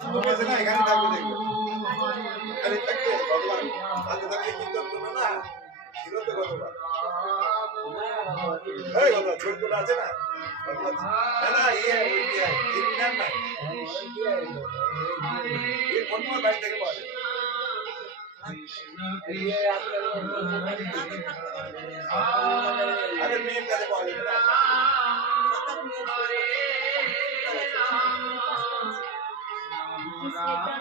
বলছে না এখানে থাকবে দেখবে এখানে থাকবে ভগবান হাতে থাকবে কীর্তন করবে না ছিল তো গতবার এই বাবা ছোটগুলো আছে না না না ইয়ে নাম না এই কোন বাড়ি থেকে পাওয়া যায় আরে মেয়ের কাছে পাওয়া যাবে না Hare